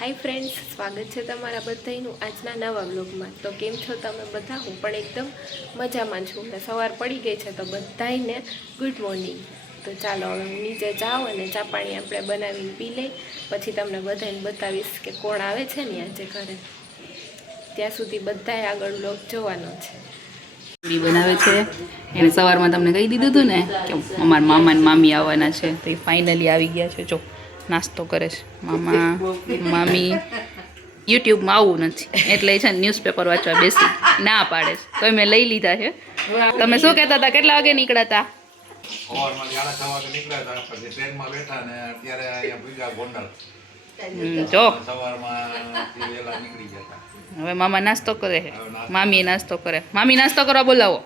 Hi friends, સ્વાગત છે તમારા બધાનું આજના નવા વ્લોગમાં। તો કેમ છો તમે બધા? હું પણ એકદમ મજામાં છું ને સવાર પડી ગઈ છે તો બધાને ગુડ મોર્નિંગ। તો ચાલો હવે હું નીચે જાઉં અને ચા પાણી આપણે બનાવીને પી લઈ, પછી તમને બધાને બતાવીશ કે કોણ આવે છે ને આજે ઘરે। ત્યાં સુધી બધાએ આગળ વ્લોગ જોવાનો છે। પૂરી બનાવે છે એને સવારમાં તમને કહી દીધું હતું ને કે અમારા મામા ને મામી આવવાના છે, તો એ ફાઇનલી આવી ગયા છે। જો નાસ્તો કરે છે મામા મામી। યુટ્યુબમાં આવવું નથી એટલે છે ને ન્યૂઝપેપર વાંચવા બેસી ના પાડે છે, તો મેં લઈ લીધા છે। તમે શું કહેતા હતા? કેટલા વાગે નીકળ્યા હતા? સવારમાં 6:30 વાગે નીકળ્યા હતા, પછી ટ્રેનમાં બેઠા ને અત્યારે અહીંયા ભૂગ્યા ગોંડલ। જો સવારમાં વહેલા નીકળી ગયા હતા। હવે મામા નાસ્તો કરે છે, મામી નાસ્તો કરે। મામી નાસ્તો કરવા બોલાવો।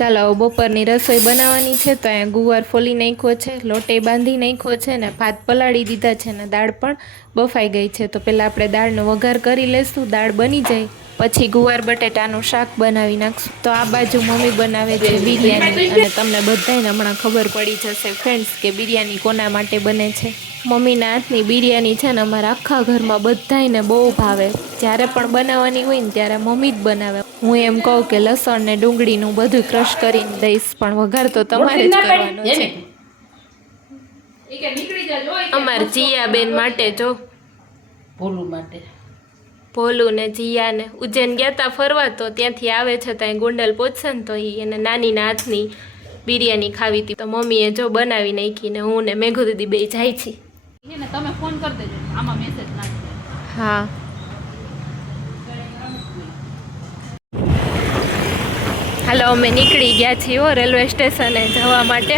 ચાલો બપોરની રસોઈ બનાવવાની છે। તો અહીંયા ગુવાર ફોલી નાખ્યો છે, લોટે બાંધી નાખ્યો છે ને ભાત પલાળી દીધા છે ને દાળ પણ બફાઈ ગઈ છે। તો પહેલાં આપણે દાળનો વઘાર કરી લઈશું, દાળ બની જાય પછી ગુવાર બટેટાનું શાક બનાવી નાખશું। તો આ બાજુ મમ્મી બનાવે છે બિરયાની, અને તમને બધાને હમણાં ખબર પડી જશે ફ્રેન્ડ્સ કે બિરયાની કોના માટે બને છે। મમ્મીના હાથની બિરયાની છે ને અમારા આખા ઘરમાં બધાને બહુ ભાવે। જ્યારે પણ બનાવવાની હોય ને ત્યારે મમ્મી જ બનાવે। હું એમ કહું કે લસણ ને ડુંગળીનું બધું ક્રશ કરીને દઈશ, પણ વઘાર તો તમારે જ કરવાનો છે। અમાર જીયાબેન માટે જો ભોલું ને જીયા ને ઉજ્જૈન ગયા તા ફરવા, તો ત્યાંથી આવે છે ત્યાં ગોંડલ પહોંચશે ને તો એને નાનીના હાથની બિરયાની ખાવી હતી, તો મમ્મીએ જો બનાવી નાખી ને હું ને મેઘુ દીદી બે જાય છે। તમે ફોન કરી દેજો, આમાં મેસેજ નાખી દેજો। હા હાલો અમે નીકળી ગયા છીએ રેલવે સ્ટેશને જવા માટે।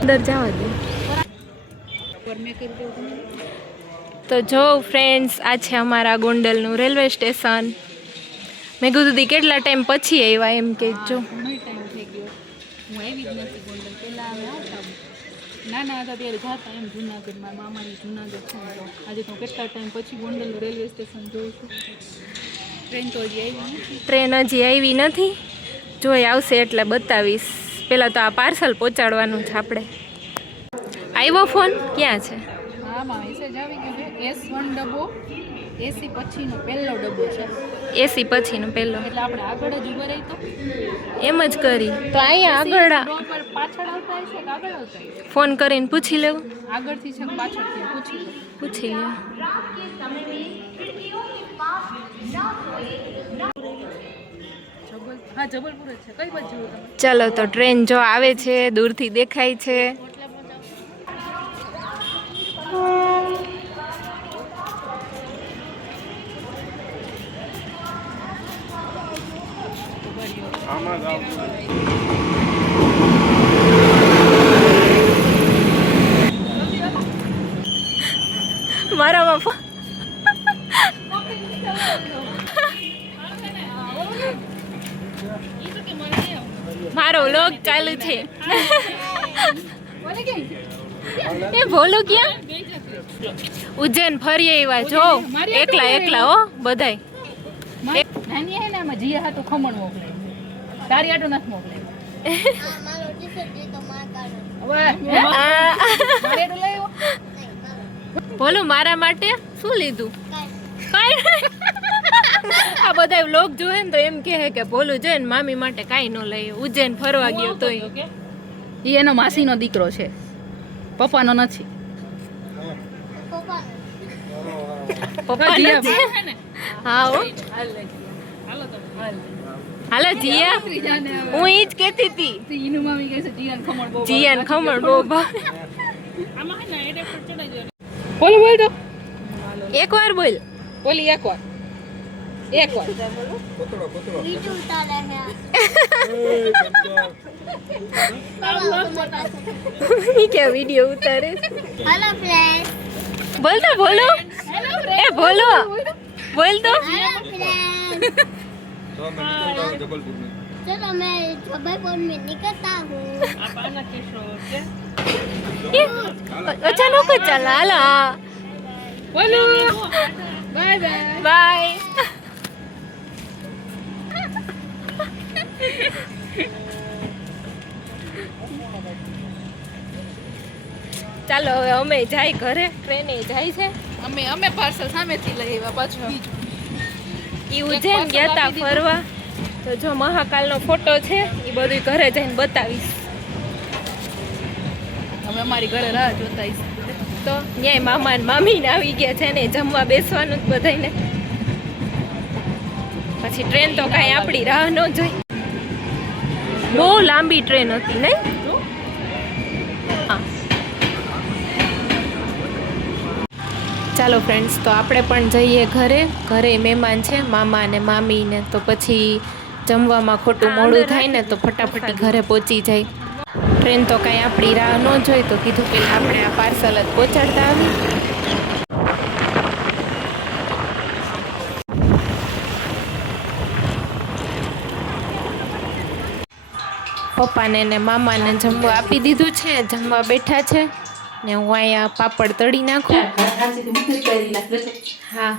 અંદર જવા દે તો જો ફ્રેન્ડ્સ, આ છે અમારા ગોંડલનું રેલવે સ્ટેશન। મેં કીધું હતી કેટલા ટાઈમ પછી આવ્યા એમ કે જો ટાઈમ થઈ ગયો, હું આવી જ નથી ગોંડલ। પહેલાં અમે આવતા નાના હતા ત્યારે જતા એમ જુનાગઢ, મારા મામાની જુનાગઢ છે ને, તો આજે તો કેટલા ટાઈમ પછી ગોંડલનું રેલવે સ્ટેશન જોઉં છું। ટ્રેન તો હજી આવી નથી। ટ્રેન હજી આવી નથી, જોઈ આવશે એટલે બતાવીશ। પહેલાં તો આ પાર્સલ પહોંચાડવાનું છે આપણે। આવ્યો ફોન? ક્યાં છે? હા માં મેસેજ આવી ગયો છે। S1 ડબ્બો એસી પછીનો પહેલો ડબ્બો છે, એસી પછીનો પહેલો, એટલે આપણે આગળ જ ઉભા રહી તો એમ જ કરી તો અહીંયા આગળ ડોર પર પાછળ આવતા હશે કે આગળ આવતા હશે? ફોન કરીને પૂછી લેવું, આગળથી છે કે પાછળથી પૂછી લો। પૂછી લે। હા જબલપુર જ છે। કઈ બાજુ જવું તમે? ચાલો તો ટ્રેન જો આવે છે, દૂરથી દેખાય છે। મારામાં મારો વ્લોગ ચાલુ છે। એ ભોલું ક્યાં? ઉજ્જૈન ફરી આવ્યા જો, એકલા એકલા હો બધાય। નાની હે ને આમાં જીયા હાટું ખમણ મોકલે, તારી હાટું નથી મોકલે। ભોલું મારા માટે શું લીધું? કાંઈ નહીં। આ બધા વ્લોગ જોવે ને તો એમ કહે કે ભોલું જોઈને મામી માટે કાંઈ ન લઈએ, ઉજ્જૈન ફરવા ગયો તોય। એ એનો માસીનો દીકરો છે, પપ્પાનો નથી। પપ્પા નથી? હા હો હાલો જીયા, હું ઈ જ કહેતી હતી એનું મામી કહે છે જીયાન ખમણ બહુ જીયાન ખમણ બહુ ભાવે। બોલ બોલ તો એકવાર બોલ, બોલી એકવાર ઈ કે વિડિયો ઉતારે। હેલો ફ્રેન્ડ, બોલ તો ભોલો, એ ભોલો બોલ તો। હેલો ફ્રેન્ડ, चलो मैं जबलपुर में निकलता हूँ। अचानक चला हालो બોલો બાય બાય બાય। ચાલો હવે અમે જાય ઘરે, ટ્રેને જાય છે. અમે પાર્સલ સામેથી લઈ આવ્યા પાછું. ઈ ઉજ્જૈન ગયા તા ફરવા, તો જો મહાકાલનો ફોટો છે એ બધું ઘરે જઈને બતાવીશ. અમે અમારી ઘરે રાહ જોતા હઈશું. તો ન્યાય મામા ને મામી ને આવી ગયા છે ને જમવા બેસવાનું જ બધાને. પછી ટ્રેન તો કાંઈ આપણી રાહ ન જોઈ. બહુ લાંબી ટ્રેન હતી નહીં? હા. ચાલો ફ્રેન્ડ્સ, તો આપણે પણ જઈએ ઘરે. ઘરે મહેમાન છે મામા ને મામી ને, તો પછી જમવામાં ખોટું મોડું થાય ને તો ફટાફટી ઘરે પહોંચી જાય. ટ્રેન તો કાંઈ આપણી રાહ ન જોઈ, તો કીધું પેલા આપણે આ પાર્સલ જ પહોંચાડતા આવી. પપ્પાને ને મામાને જમવા આપી દીધું છે, જમવા બેઠા છે ને હું અહીંયા પાપડ તળી નાખું. હા.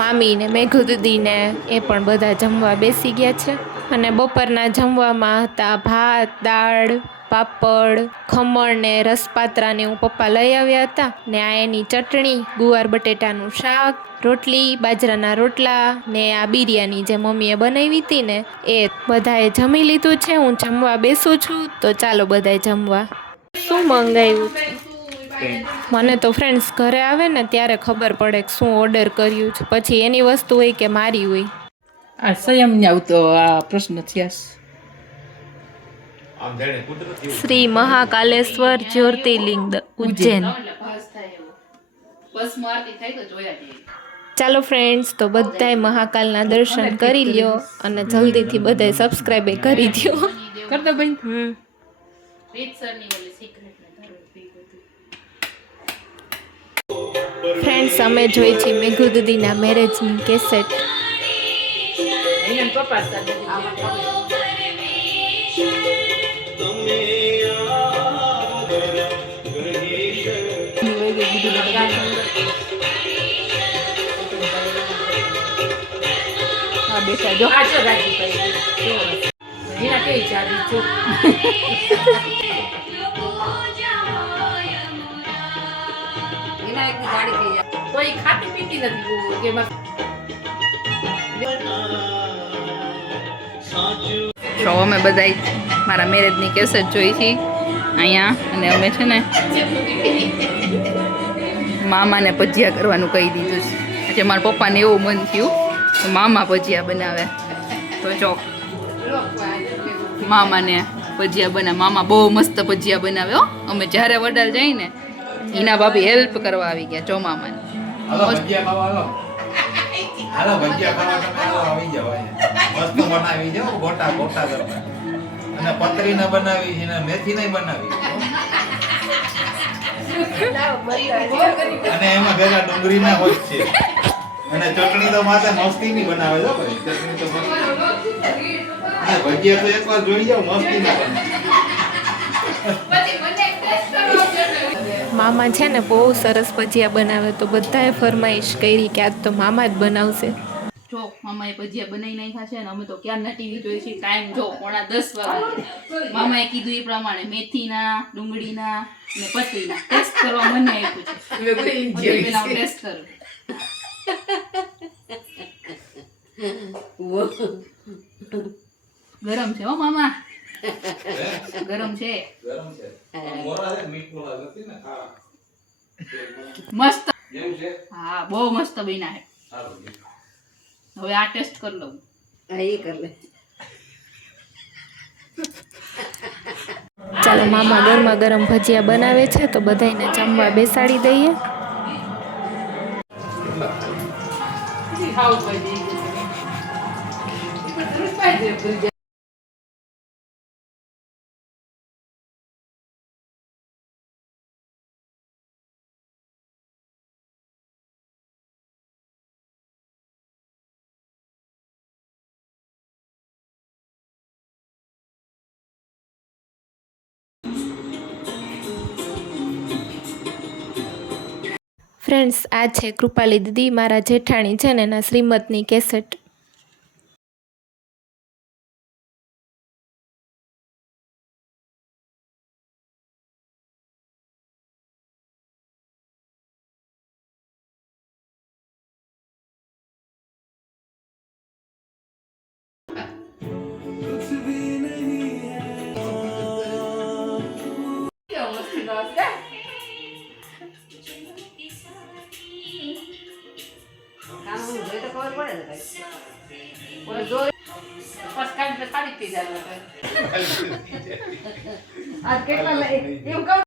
મામી ને મેઘુ દીદી ને એ પણ બધા જમવા બેસી ગયા છે. અને બપોરના જમવામાં હતા ભાત, દાળ, પાપડ, ખમણ ને રસપાત્રા ને હું પપ્પા લઈ આવ્યા હતા. ને આ એની ચટણી, ગુવાર બટેટાનું શાક, રોટલી, બાજરાના રોટલા ને આ બિરયાની જે મમ્મીએ બનાવી હતી ને એ. બધાએ જમી લીધું છે, હું જમવા બેસું છું. તો ચાલો બધાએ જમવા. શું મંગાવ્યું? મને તો ફ્રેન્ડ્સ ઘરે આવે ને ત્યારે ખબર પડે કે શું ઓર્ડર કર્યું છે. પછી એની વસ્તુ હોય કે મારી હોય. આ સંયમ આવતો આ પ્રશ્ન થયા. આમ જાણે કુદરતી શ્રી મહાકાલેશ્વર જ્યોતિર્લિંગ ઉજ્જૈન. ચાલો ફ્રેન્ડ્સ, તો બધાય મહાકાલના દર્શન કરી લ્યો અને જલ્દીથી બધાય સબસ્ક્રાઇબ કરી દો. કરતો ભાઈ. ફ્રેન્ડ્સ, અમે જોઈ છીએ મેઘુ દીદીના મેરેજની કેસેટ. બેઠા જો ખાતી પીતી નથી. તો અમે બધા મારા મેરેજની કેસેટ જોઈ છે અહીંયા. અને અમે છે ને મામાને ભજીયા કરવાનું કહી દીધું છે. આજે મારા પપ્પાને એવું મન થયું તો મામા ભજીયા બનાવે. તો જો મામાને ભજીયા બનાવે. મામા બહુ મસ્ત ભજીયા બનાવે હો. અમે જ્યારે વડાલ જઈએ ને ઈના ભાભી હેલ્પ કરવા આવી ગયા. જો મામાને હાલો ભજીયા ખાવા, હાલો ભજીયા ખાવા, તમે હાલો આવી જાઓ અહીંયા. મસ્ત બનાવી જાઓ, ગોટા ગોટા કરવા. અને પતરી ના બનાવી છે ને મેથી નહીં બનાવી. અને એમાં ભેગા ડુંગળી ના હોય છે. અને ચટણી તો માથે મસ્તી ની બનાવે છે ભાઈ. ચટણી તો મસ્ત. અને ભજીયા તો એકવાર જોઈ જાઓ, મસ્તી ના બનાવે. મામા છે ને બહુ સરસ ભજીયા બનાવે, તો બધાએ ફરમાઈશ કરી કે આજ તો મામા જ બનાવશે. જો મામાએ ભજીયા બનાવી નાખ્યા છે. અને અમે તો ક્યારના ટીવી જોઈએ છીએ. ટાઈમ જો 9:30 વાગે. મામાએ કીધું એ પ્રમાણે મેથીના, ડુંગળીના અને પતરીના ટેસ્ટ કરવા મને આપ્યું છે. પેલા ટેસ્ટ કરું. ગરમ છે હો મામા, ગરમ છે. ગરમ છે. મોરા છે મીઠ મોરા નથી ને ખા. મસ્ત. એવું છે? હા, બહુ મસ્ત બન્યા છે. સારું. હવે આ ટેસ્ટ કરી લઉં. હા, એ કર લે. ચાલો મામા ગરમા ગરમ ભજીયા બનાવે છે, તો બધાને જમવા બેસાડી દઈએ. ફ્રેન્ડ્સ, આ છે કૃપાલી દીદી, મારા જેઠાણી છે ને એના શ્રીમતની કેસેટ. આજ કેટલા એમ કહું